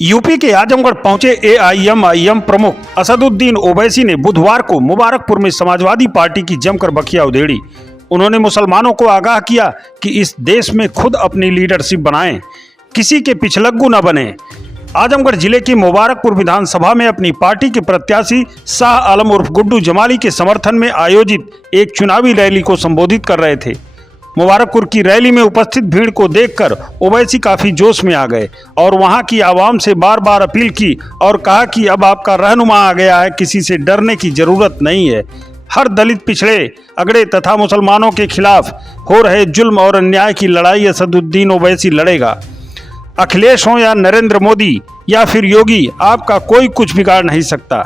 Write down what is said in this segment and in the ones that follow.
UP के आजमगढ़ पहुंचे AIMIM प्रमुख असदुद्दीन ओवैसी ने बुधवार को मुबारकपुर में समाजवादी पार्टी की जमकर बखिया उधेड़ी। उन्होंने मुसलमानों को आगाह किया कि इस देश में खुद अपनी लीडरशिप बनाएं, किसी के पिछलग्गू न बने। आजमगढ़ जिले की मुबारकपुर विधानसभा में अपनी पार्टी के प्रत्याशी शाह आलम उर्फ गुड्डू जमाली के समर्थन में आयोजित एक चुनावी रैली को संबोधित कर रहे थे। मुबारकपुर की रैली में उपस्थित भीड़ को देखकर ओवैसी काफी जोश में आ गए और वहां की आवाम से बार बार अपील की और कहा कि अब आपका रहनुमा आ गया है, किसी से डरने की जरूरत नहीं है। हर दलित, पिछड़े, अगड़े तथा मुसलमानों के खिलाफ हो रहे जुल्म और अन्याय की लड़ाई असदुद्दीन ओवैसी लड़ेगा। अखिलेश हो या नरेंद्र मोदी या फिर योगी, आपका कोई कुछ बिगाड़ नहीं सकता।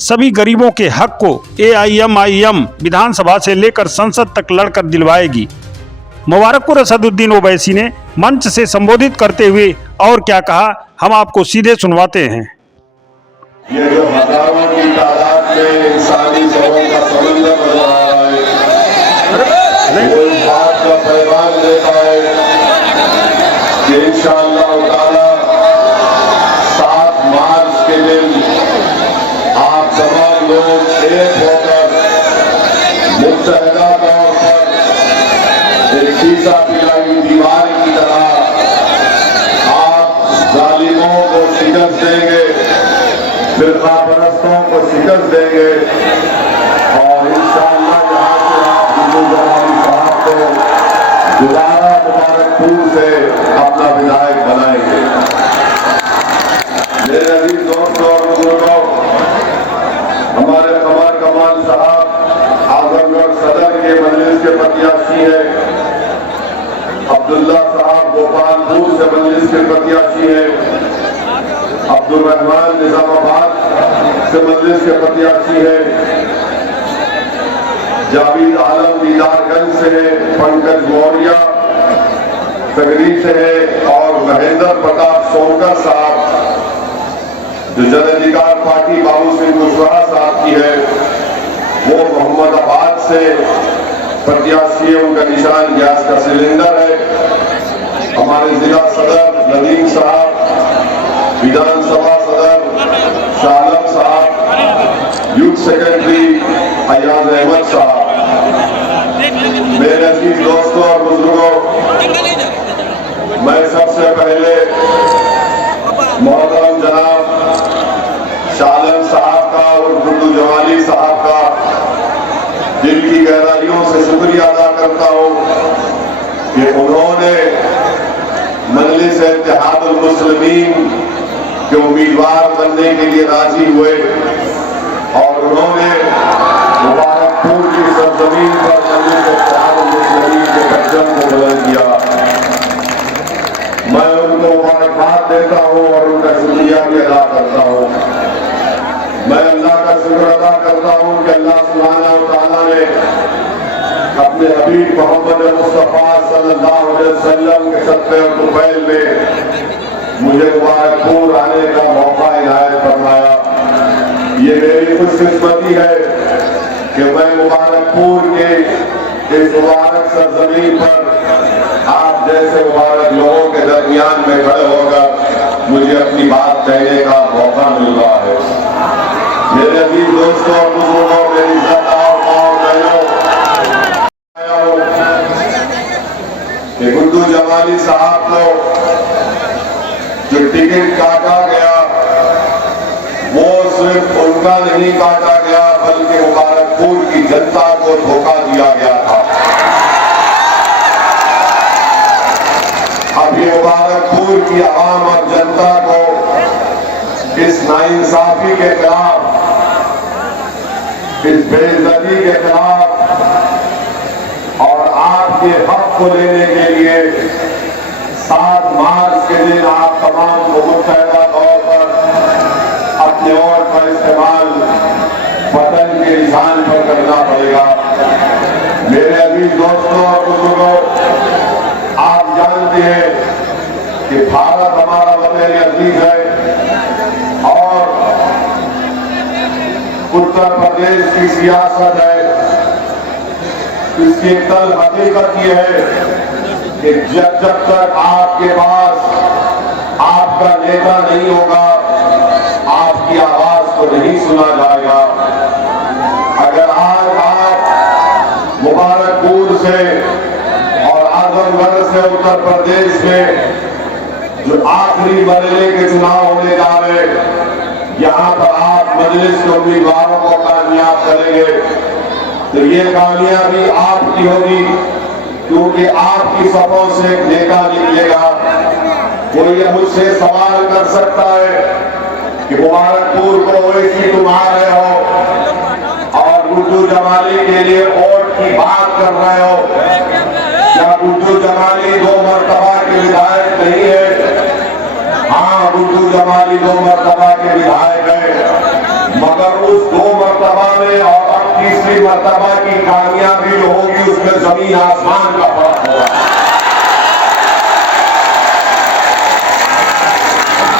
सभी गरीबों के हक को एआईएमआईएम विधानसभा से लेकर संसद तक लड़कर दिलवाएगी। मुबारकपुर असदुद्दीन ओवैसी ने मंच से संबोधित करते हुए और क्या कहा, हम आपको सीधे सुनवाते हैं। ये जो हजारों की तादाद में इंसानी शवों का समंदर बन रहा है, वो इस बात का पैगाम देता है कि इंशाअल्लाह ताला 7 मार्च के दिन आप तमाम लोग एक होकर मुत्तहदा तौर पर एक शीशा पिलाई दीवार की तरह आप जालिमों को शिकस्त देंगे, फिरका परस्तों को शिकस्त देंगे और इंशाअल्लाह यहाँ से आप गुड्डू जमाली साहब को दोबारा मुबारकपुर से अपना विधायक बनाएंगे। मेरे अजीज दोस्तों और बुजुर्गों, हमारे कमर कमाल साहब आजमगढ़ सदर के मजलिस के प्रत्याशी है, अब्दुल्ला साहब गोपालपुर से मजलिस के प्रत्याशी है, अब्दुल रहमान निजामाबाद से मजलिस के प्रत्याशी है, जावेद आलम दीदारगंज से है, पंकज मौर्य सगरी से है और महेंद्र प्रताप सोनकर साहब जो जन अधिकार पार्टी बाबू सिंह कुशवाहा साहब की है, वो मोहम्मदाबाद से प्रत्याशी है, उनका निशान गैस का सिलेंडर है। हमारे जिला सदर नदीम साहब, विधानसभा सदर शालम साहब, यूथ सेक्रेटरी अयाज अहमद साहब। मेरे अजीज दोस्तों और बुजुर्गों, मैं सबसे पहले मोहतरम जनाब शालम साहब का और गुड्डू जमाली साहब का दिल की गहराइयों से शुक्रिया अदा करता हूं कि उन्होंने मजलिस इत्तेहादुल मुस्लिमीन के उम्मीदवार बनने के लिए राजी हुए और उन्होंने मुबारकपुर की सरजमीन पर मजलिस इत्तेहादुल मुस्लिमीन के परचम को बुलंद किया। मैं उनको मुबारकबाद देता हूं और उनका शुक्रिया भी अदा करता हूं। मैं अल्लाह का शुक्र अदा करता हूं कि अल्लाह सुब्हानहू व तआला ने अपने हबीब मोहम्मद मुस्तफा सल्लल्लाहु अलैहि वसल्लम के सत्ते और तुफैल में मुझे मुबारकपुर आने का मौका इनायत फरमाया। ये मेरी खुशकिस्मती है कि मैं मुबारकपुर के इस मुबारक सरजमीन पर आप जैसे मुबारक लोगों के दरमियान में खड़े होकर मुझे अपनी बात कहने का मौका मिल रहा है। मेरे अजीज दोस्तों और बुजुर्गों, मेरी इज्जतदार और बहनों, कि गुड्डू जमाली साहब को जो टिकट काटा गया वो सिर्फ उनका नहीं काटा गया बल्कि मुबारकपुर की जनता को धोखा दिया गया था। अभी मुबारकपुर की आवाम और जनता को इस नाइंसाफी के खिलाफ, इस बेइज्जती के खिलाफ और आपके हक को लेने के लिए 7 मार्च के दिन आप तमाम को मुत्तहदा तौर पर अपने वोट का इस्तेमाल वतन के निशान पर करना पड़ेगा। मेरे अजीज दोस्तों और बुजुर्गों, आप जानते हैं कि भारत हमारा वतन अजीज है और उत्तर प्रदेश की सियासत है, इसकी तल हकीकत यह है कि जब तक आपके पास आपका आपका नेता नहीं होगा, आपकी आवाज को नहीं सुना जाएगा। अगर आज आप मुबारकपुर से और आजमगढ़ से उत्तर प्रदेश में जो आखिरी मरहले के चुनाव होने जा रहे, यहां पर आप मजलिस के उम्मीदवारों को कामयाब करेंगे तो ये कामयाबी आपकी होगी, क्योंकि आपकी सफों से एक नेता निकलेगा। कोई मुझसे सवाल कर सकता है कि मुबारकपुर को ओवैसी तुम आ रहे हो और गुड्डू जमाली के लिए वोट की बात कर रहे हो, क्या गुड्डू जमाली 2 मरतबा के विधायक नहीं है? हाँ, गुड्डू जमाली 2 मरतबा के विधायक है, मगर उस 2 मरतबा में और अब तीसरी मरतबा की कामयाबी जो होगी उसमें जमीन आसमान का फर्क होगा।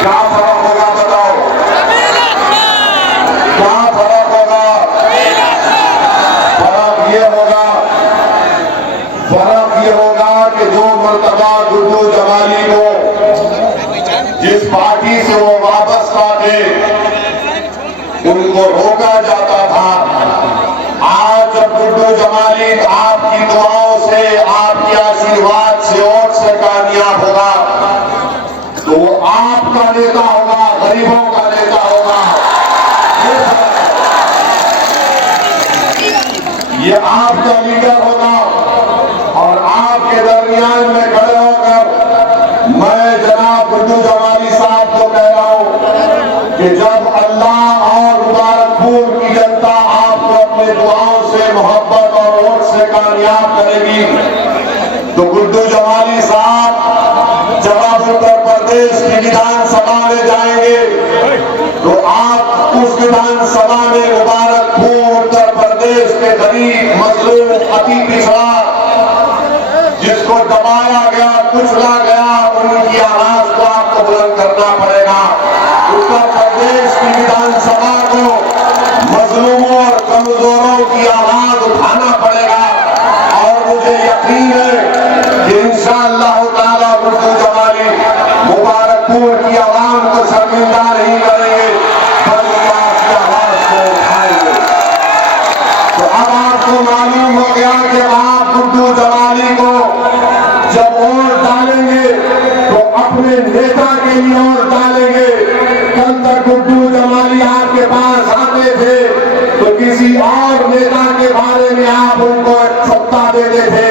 क्या फर्क होगा बताओ? क्या फर्क होगा? फर्क ये होगा कि 2 मरतबा गुड्डू जमाली को जिस पार्टी से वो वाबस्ता थे उनको रोका जाता था। आज जब गुड्डू जमाली आपकी दुआओं से, आपके आशीर्वाद से, वोट से कामयाब होगा तो वो आपका नेता होगा, गरीबों का नेता होगा। ये आपका लीडर होगा और आपके दरमियान में खड़े होकर मैं जनाब गुड्डू जमाली साहब को कह रहा हूं कि जब अल्लाह और मुबारकपुर की जनता आपको अपने दुआओं से, मोहब्बत और वोट से कामयाब करेगी तो गुड्डू जमाली साहब जब आप उत्तर प्रदेश की विधानसभा में जाएंगे तो आप उस विधानसभा में मुबारकपुर उत्तर प्रदेश के गरीब, मजलूम, अति पिछड़ा, जिसको दबाया गया, कुचला गया, उनकी आवाज को आपको बुलंद करना पड़ेगा। उत्तर प्रदेश की विधानसभा को मजलूमों और कमजोरों की आवाज उठाना पड़ेगा और मुझे यकीन है कि इंशाअल्लाह ताला गुड्डू जमाली मुबारकपुर की आवाम को शर्मिंदा नहीं करेंगे, बल्कि आपकी आवाज को उठाएंगे। तो अब आपको मालूम हो गया कि आप गुड्डू जमाली को जब वोट डालेंगे तो अपने नेता के लिए वोट डालेंगे। कल तक गुड्डू जमाली आपके पास आते थे तो किसी और नेता के बारे में आप उनको सत्ता देते थे।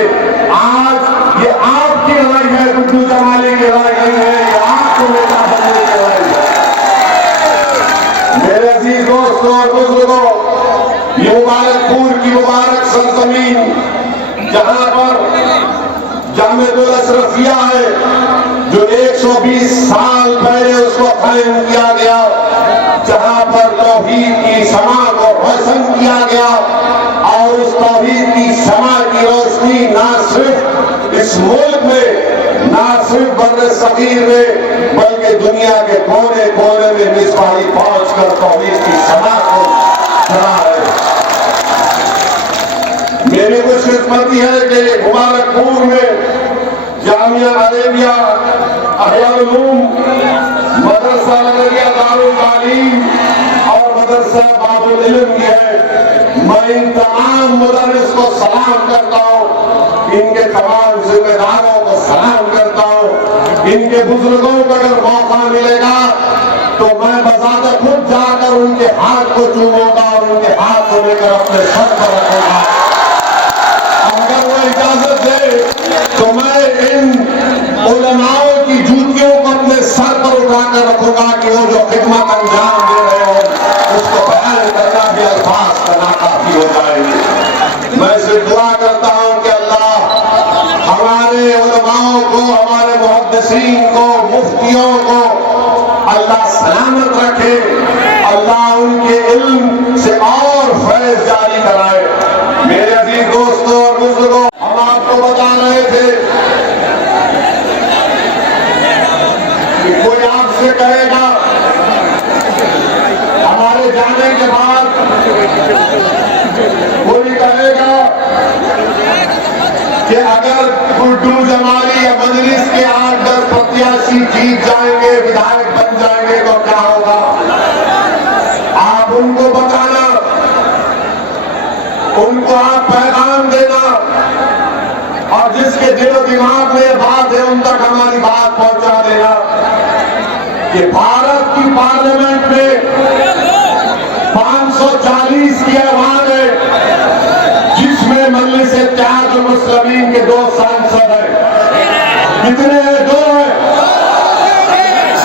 आज ये आपकी लड़ाई है, गुड्डू जमाली की लड़ाई नहीं है, ये आपको नेता बनने की लड़ाई है। मेरे अजीज दोस्तों और बुजुर्गों, ये मुबारकपुर की मुबारक सरजमीन जहां पर जामिअतुल अशरफिया है जो 120 साल पहले उसको कायम किया गया, जहां पर तौहीद की शमा को रोशन किया गया और उस तौहीद की शमा की रोशनी ना सिर्फ इस मुल्क में, ना सिर्फ बर्रे सगीर में, बल्कि दुनिया के कोने कोने में मिसबाही पहुंच कर तौहीद की शमा को जला है। मेरी खुशकिस्मती है कि मुबारकपुर में जामिया अरेबिया अहयाल उलूम, मदरसा लदरिया दारुल तालीम और मदरसा बाबुल इल्म की है। मैं इन तमाम मुदर्रिस को सलाम करता हूँ, इनके तमाम जिम्मेदारों को सलाम करता हूँ। इनके बुजुर्गों को अगर मौका मिलेगा तो मैं बजाते खुद जाकर उनके हाथ को चूमूंगा और उनके हाथ को लेकर अपने सर पर रखूंगा। अगर वो इजाजत दे तो मैं इन उलमाओं की जूतियों को अपने सर पर उठाकर रखूंगा कि वो जो खिदमत अंजाम दे रहे हो उसको बयान करना भी अल्फाज करना काफी हो जाएगी। मैं सिर्फ दुआ करता हूं कि अल्लाह हमारे उलमाओं को, हमारे मुहद्दिसीन को, मुफ्तियों को अल्लाह सलामत रखे, अल्लाह उनके इल्म से और फैज जारी कराए। मेरे अजीज दोस्तों और बुजुर्गों, हम आपको बता रहे थे कि कोई आपसे कहेगा हमारे जाने के बाद, कोई कहेगा कि अगर गुड्डू जमाली या मजलिस के 8-10 प्रत्याशी जीत जाएंगे, विधायक बन जाएंगे तो क्या होगा? आप उनको बताना, उनको आप पैगाम देना, और जिसके दिलो दिमाग में बात है उन तक हमारी बात पहुंचा देना कि भारत की पार्लियामेंट में 540 की आवाज है, जिसमें मजलिस इत्तेहादुल मुस्लिमीन के 2 सांसद हैं। कितने हैं? 2 हैं।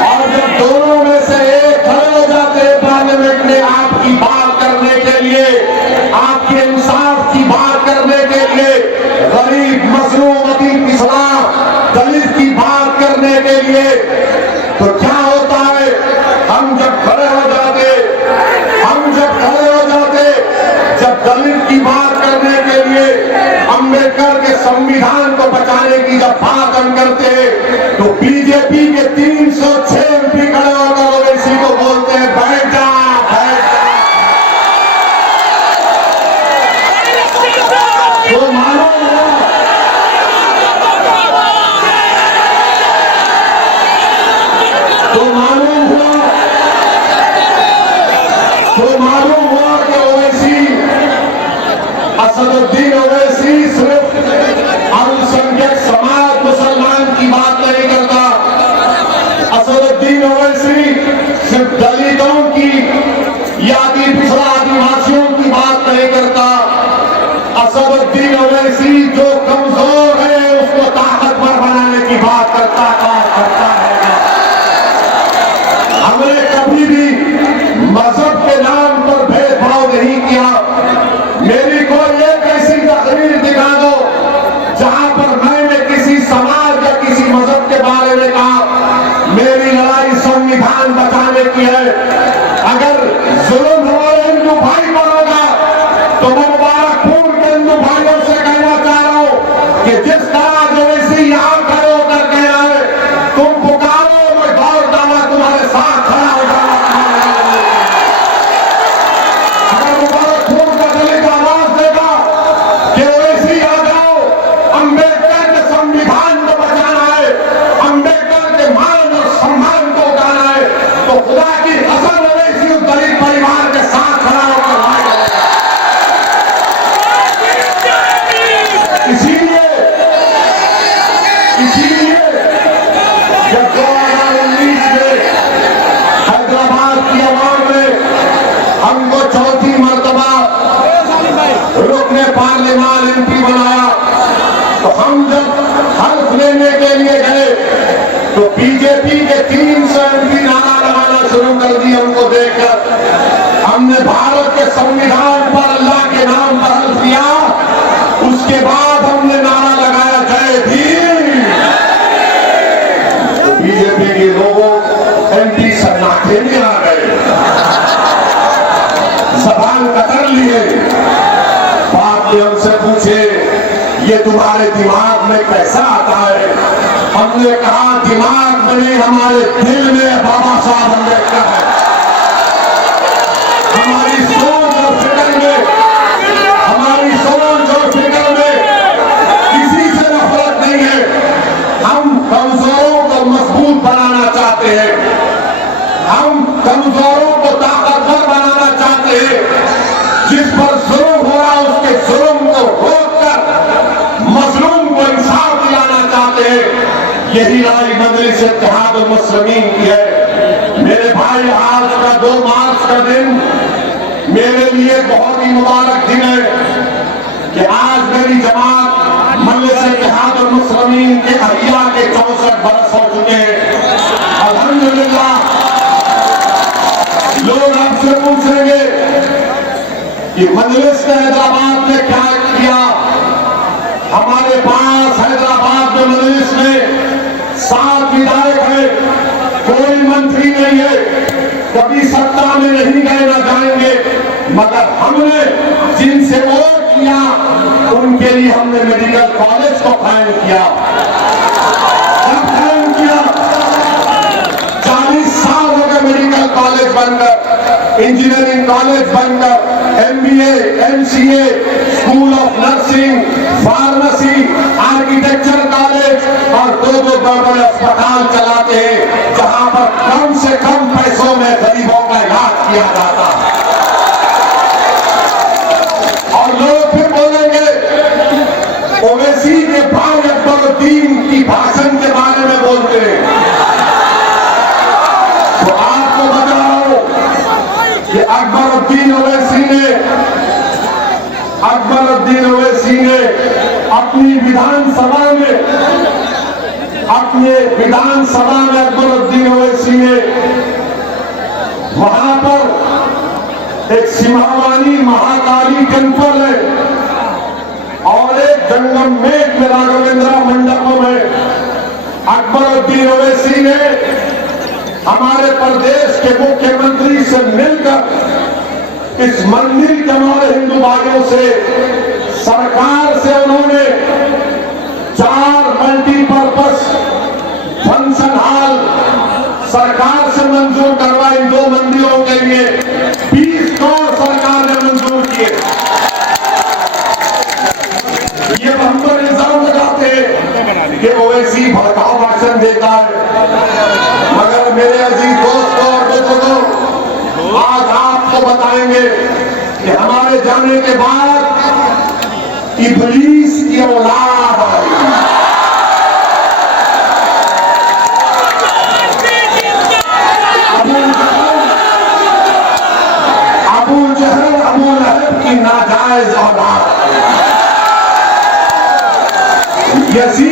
और जब दोनों में से एक खड़े हो जाते हैं पार्लियामेंट में आपकी बात करने के लिए, आपके इंसाफ की बात करने के लिए, गरीब मजलूम अतीम पिछड़ा दलित की बात करने के लिए, तो क्या होता है? हम जब खड़े हो जाते, जब दलित की बात करने के लिए, अंबेडकर के संविधान को बचाने की जब बात हम करते हैं, तो बीजेपी के 306 एमपी खड़े होकर ओवैसी को बोलते हैं बैठ जा, बैठ जा। तो मालूम हुआ, कि ओवैसी, असदुद्दीन ओवैसी सिर्फ अल्पसंख्यक समाज मुसलमान की बात नहीं करता। असदुद्दीन ओवैसी सिर्फ दलितों की या पिछड़ा आदिवासियों की बात नहीं करता। असदुद्दीन ओवैसी जो कमजोर है उसको ताकतवर बनाने की बात करता है। हमने कभी भी मजहब के नाम पर भेदभाव नहीं किया। मेरी कोई एक ऐसी तकरीर दिखा दो जहां पर मैंने किसी समाज या किसी मजहब के बारे में कहा मेरी लड़ाई संविधान बचाने की है। अगर जुल्म हमारे हिंदू भाई पर होगा तो मैं मुबारकपुर के हिंदू भाइयों से कहना चाह रहा हूं कि जिस तरह जो इसी यहां खड़े होकर गया है, तुम पुकारो, मैं दौड़ डाला तुम्हारे साथ खड़ा हो जाऊंगा। अगर मुबारकपुर का दलित आवाज देगा कि ओवैसी आ जाओ, अंबेडकर के संविधान को बचाना है, अंबेडकर के मान और सम्मान को उठाना है, तो खुदा की कसम ओवैसी उस दलित परिवार के साथ खड़ा होकर आएगा। इसीलिए जब 2019 में हैदराबाद की आवाम ने हमको चौथी मर्तबा रुकने पार्लियामान एमपी बनाया, तो हम जब हल्फ लेने के लिए गए तो बीजेपी के 300 एमपी नारा लगाना शुरू कर दिए। हमको देखकर हमने भारत के संविधान पर, अल्लाह के नाम पर हल्फ लिया। उसके बाद हमने नारा लगाया जय भीम। तो बीजेपी के लोगों एमपी सन्नाटे में आ गए, जबान कतर लिए। बाप ने हमसे पूछे ये तुम्हारे दिमाग में कैसा आता है? हमने कहा दिमाग में नहीं, हमारे दिल में बाबा साहब अम्बेडकर है। हमारी सोच और फिक्र में, हमारी सोच और फिक्र में किसी से नफरत नहीं है। हम कमजोरों को मजबूत बनाना चाहते हैं, हम कमजोरों को ताकतवर बनाना चाहते हैं। जिस पर जुल्म हो रहा उसके जुल्म को रोककर मजलूम को इंसाफ दिलाना चाहते हैं। यही लड़ाई मजलिस इत्तेहादुल मुस्लिमीन की है। मेरे भाई, आज का 2 मार्च का दिन मेरे लिए बहुत ही मुबारक दिन है कि आज मेरी जमात मजलिस इत्तेहादुल मुस्लिमीन के अहिया के 64 बरस हो चुके हैं। अल्हम्दुलिल्लाह। लोग आपसे पूछेंगे कि मजलिस ने हैदराबाद में क्या किया। हमारे पास हैदराबाद में मजलिस में 7 विधायक हैं, कोई मंत्री नहीं है, कभी सत्ता में नहीं गए, न जाएंगे, मगर हमने जिनसे वोट किया उनके लिए हमने मेडिकल कॉलेज को कायम किया। कब कायम किया? 40 साल हो गए मेडिकल कॉलेज बनकर, इंजीनियरिंग कॉलेज बनकर, MBA, MCA, school of nursing, pharmacy, architecture college और 2 बड़े अस्पताल चला अपने विधानसभा में अकबरुद्दीन ओवैसी ने वहां पर एक सिमावानी महाकाली टेम्पल है और एक जंगम में राघवेंद्र मंडप में अकबरुद्दीन ओवैसी ने हमारे प्रदेश के मुख्यमंत्री से मिलकर इस मंदिर के हमारे हिंदू भाइयों से सरकार से उन्होंने 4 मल्टीपर्पज फंक्शन हॉल सरकार से मंजूर करवाई 2 मंदिरों के लिए 20 करोड़ सरकार ने मंजूर किए। ये हम पर इल्जाम लगाते हैं कि ओवैसी भड़काऊ भाषण देता है, मगर मेरे अजीज दोस्तों और बुजुर्गों, आज आपको बताएंगे कि हमारे जाने के बाद इब्लीस की औलाद आई। अबू जहल अबू लहब की नाजायज औलाद, यजीद